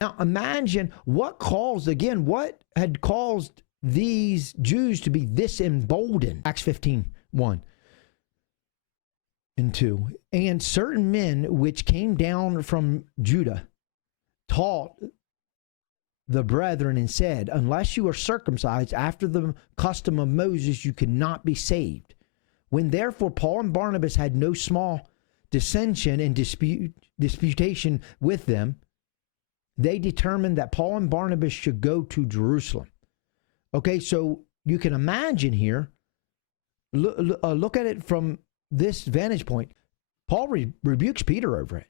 Now imagine what had caused these Jews to be this emboldened. Acts 15:1 and 2. And certain men which came down from Judah taught the brethren and said, unless you are circumcised after the custom of Moses, you cannot be saved. When therefore Paul and Barnabas had no small dissension and disputation with them, they determined that Paul and Barnabas should go to Jerusalem. Okay, so you can imagine here, look at it from this vantage point. Paul rebukes Peter over it.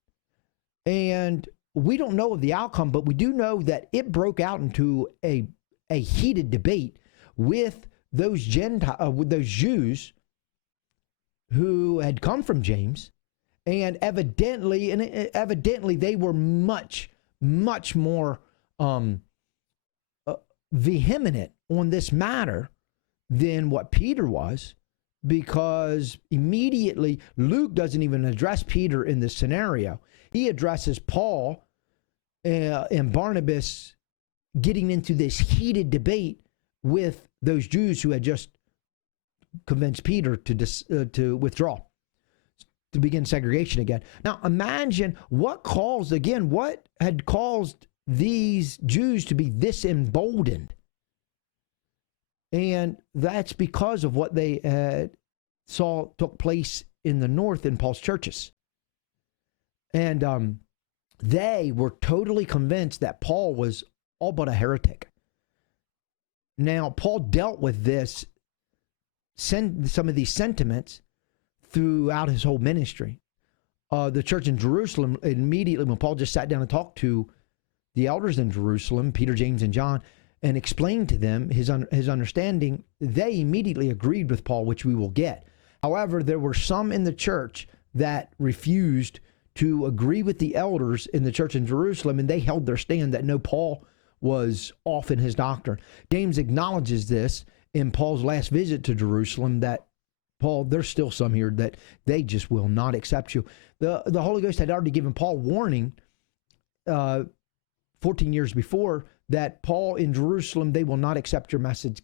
And we don't know of the outcome, but we do know that it broke out into a heated debate with those Jews who had come from James, and evidently they were much more vehement on this matter than what Peter was, because immediately Luke doesn't even address Peter in this scenario. He addresses Paul and Barnabas getting into this heated debate with those Jews who had just convinced Peter to withdraw, to begin segregation again. Now imagine what had caused these Jews to be this emboldened. And that's because of what they saw took place in the north in Paul's churches. And they were totally convinced that Paul was all but a heretic. Now, Paul dealt with some of these sentiments throughout his whole ministry. The church in Jerusalem, immediately when Paul just sat down and talked to the elders in Jerusalem, Peter, James, and John, and explained to them his understanding, they immediately agreed with Paul, which we will get. However, there were some in the church that refused to agree with the elders in the church in Jerusalem, and they held their stand that no, Paul was off in his doctrine. James acknowledges this in Paul's last visit to Jerusalem, that Paul, there's still some here that they just will not accept you. The Holy Ghost had already given Paul warning 14 years before that Paul in Jerusalem, they will not accept your message.